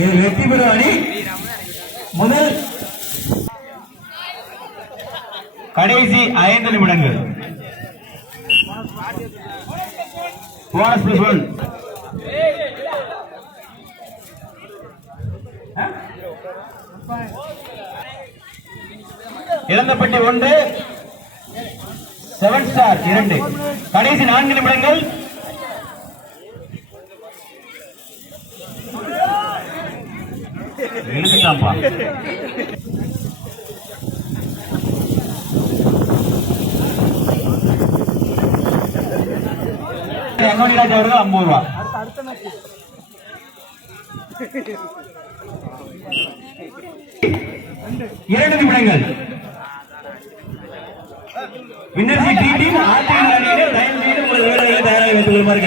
இது வெற்றி பெறும் அணி. முதல். கடைசி ஐந்து நிமிடங்கள். போனஸ் பிளஸ் ஒன் இழந்தப்பட்டி ஒன்று. செவன் ஸ்டார் இரண்டு. கடைசி நான்கு நிமிடங்கள். இழுத்துட்டான்ப்பா எங்கோனிராஜ் அவர்கள் ஐம்பது ரூபா. இரண்டு நிமிடங்கள். டி டீம் தயவு செய்து வீரர்களை தயாராக வைத்துக் கொள்ளுமாறு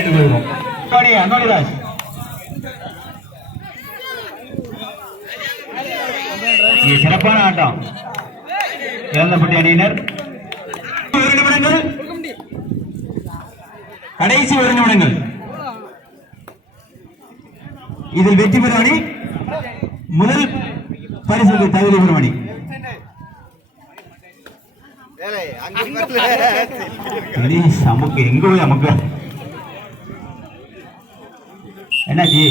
சிறப்பான ஆட்டம். இழந்தப்பட்டி அணியினர். கடைசி ஒரு நிமிடங்கள். இதில் வெற்றி பெறும் அணி. முதல் பரிசுக்கு தகுதி பெறும் அணி. அமுக்கு எங்க போய் அமுக்கு? என்னாச்சு?